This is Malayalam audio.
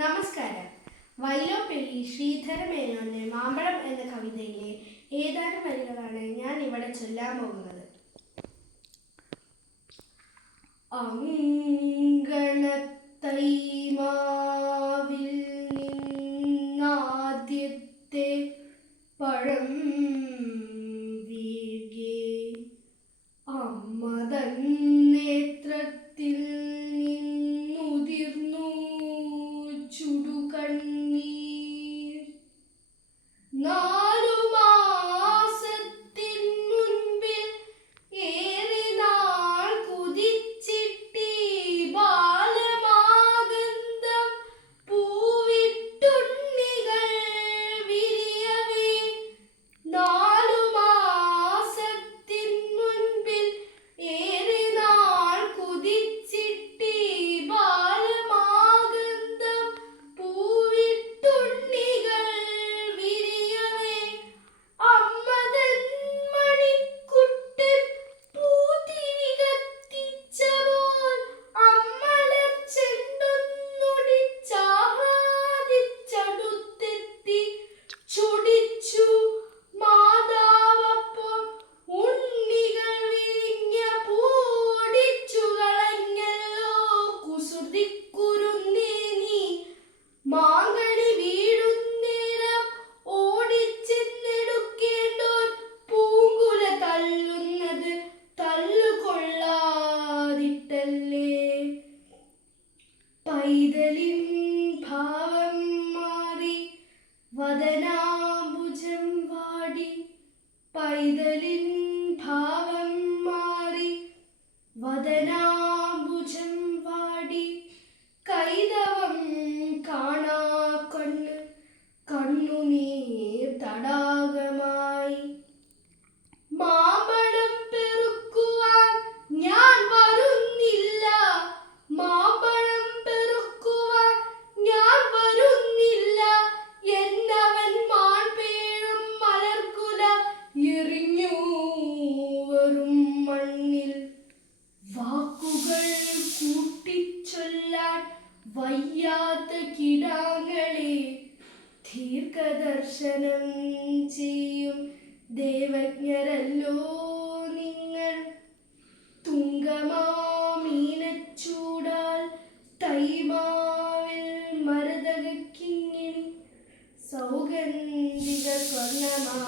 നമസ്കാരം. വല്ലോപ്പിള്ളി ശ്രീധരമേനോന്റെ മാമ്പഴം എന്ന കവിതയിലെ ഏതാനും വരികളാണ് ഞാൻ ഇവിടെ ചൊല്ലാൻ പോകുന്നത്. അങ്കണത്തൈമാവിൽ നിന്നാദ്യത്തെ പഴം പൈതലിൻ ഭാവം മാറി വദനാഭുജം വാടി. പൈതലിൻ ഭാവം മാറി വദനാഭുജം വാടി. കൈതവം കാണാ കണ്ണ് കണ്ണുനീർ തടാ ദർശനം ചെയ്യും. ദേവജ്ഞരല്ലോ നിങ്ങൾ തുങ്കമാമീനച്ചൂടാൽ തൈമാവിൽ മരതകിങ്ങിൽ സൗഗന്ധിക സ്വർണമാ